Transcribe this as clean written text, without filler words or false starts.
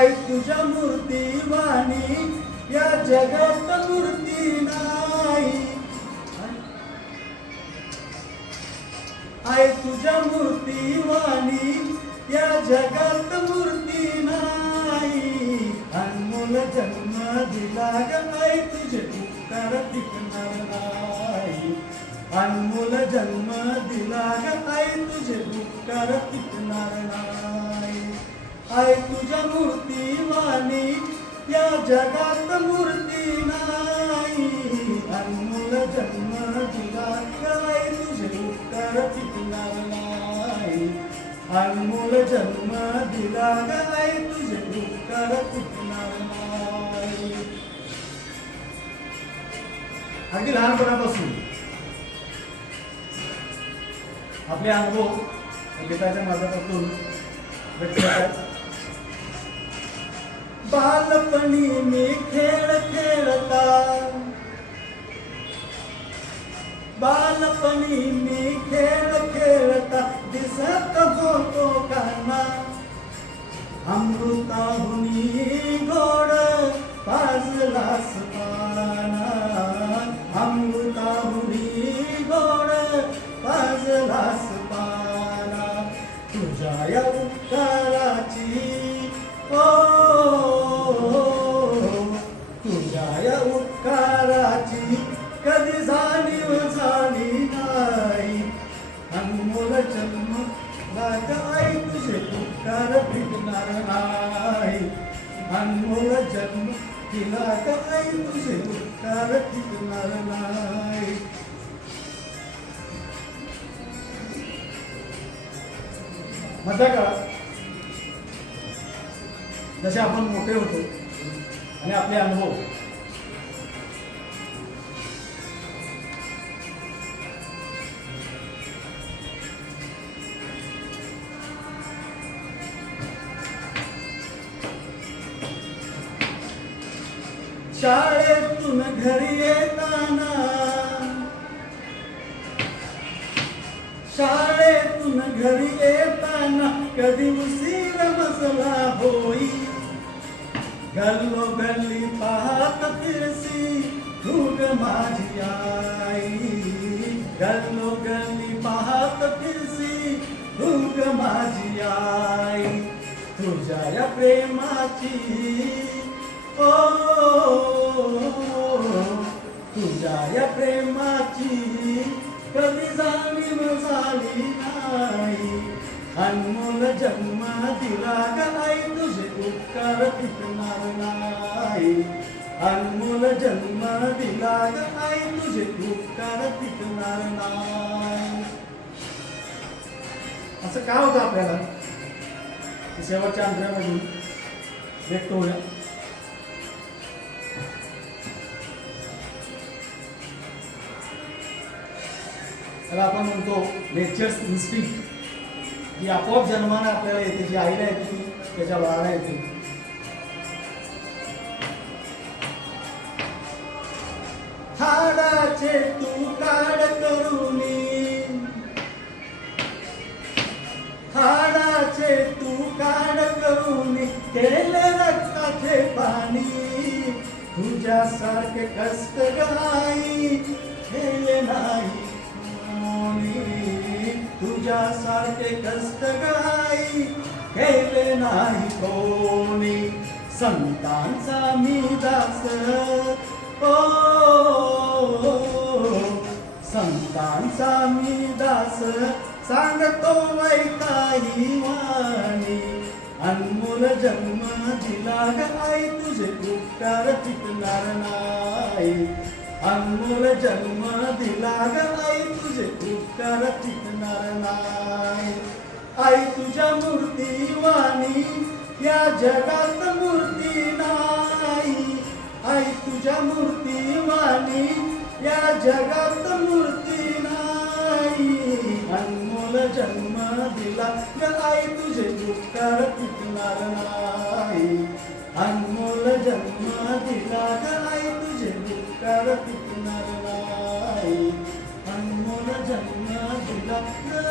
आई तुझ्या मूर्तीवाणी या जगात मूर्ती नाही. आई तुझ्या मूर्तीवाणी या जगात मूर्ती नाही. अनमोल जन्म दिला ग आई तुझे उपकार टिकणार नाही. अनमोल जन्म दिला ग आई तुझे उपकार टिकणार नाही. आई तुझ्या मूर्तीवाणी या जगात मूर्ती नाही. अनमोल जन्म दिला ग आई तुझे उपकार टिकणार नाही. अनमोल जन्म दिला ग आई तुझे उपकार टिकणार नाही. अगदी लहानपणापासून आपले अनुभव गीताच्या माध्यमातून व्यक्त होतात. बालपणी मी खेळ खेळता, बालपणी मी खेळ खेळता दिसत होतो काना. अमृताहुनी गोड पाजलास पाना. अमृताहुनी गोड पाजलास पाना. तुझ्या या उपकाराची तुझ्या या उपकाराची कधी जाणीव झाली नाही. अनमोल जन्म लाग आई तुझे उपकार टिकणार नाही. अनमोल जन्म दिला ग आई तुझे उपकार टिकणार नाही. मधल्या काळात जसे आपण मोठे होतो आणि आपले अनुभव शाळेतून घरी येताना, शाळेतून घरी येताना कधी उशीर बसला होई. गल्लो गल्ली पाहत फिरसी तू ग माझी आई. गल्लो गल्ली पाहत फिरसी तू ग माझी आई. तुझ्या या प्रेमाची तुझ्या या प्रेमाची कधी जाणीव झाली नाही. अनमोल जन्म दिला ग आई तुझे उपकार टिकणार नाही. अनमोल जन्म दिला ग आई तुझे उपकार टिकणार नाही. असं का होतं आपल्याला शेवटच्या अंतरामधून व्यक्त होऊया. त्याला आपण म्हणतो नेचर्स इन्स्टिंक्ट, ही आपोआप जन्माने आपल्याला येते, जी आईला येते ती त्याच्या बाळाला येते. हाडाचे तू काढ करुणी, हाडाचे तू काढ करुणी केले रक्ताचे पाणी. तुझ्यासारखे कष्ट गाई केले नाही कोणी. तुझ्यासारखे कष्ट गाई केले नाही कोणी. संतांचा मी दास संतांचा मी दास सांगतो वैताही वाणी. अनमोल जन्म दिला ग आई तुझे उपकार टिकणार नाही. अनमोल जन्म दिला ग आई तुझे उपकार टिकणार नाही. आई तुझ्या मूर्तीवाणी या जगात मूर्ती नाही. आई तुझ्या मूर्तीवाणी या जगात मूर्ती नाही. अनमोल जन्म दिला ग आई तुझे उपकार टिकणार नाही. अनमोल जन्म दिला ग आई तुझे उपकार टिकणार नाही. अनमोल जन्म दिला ग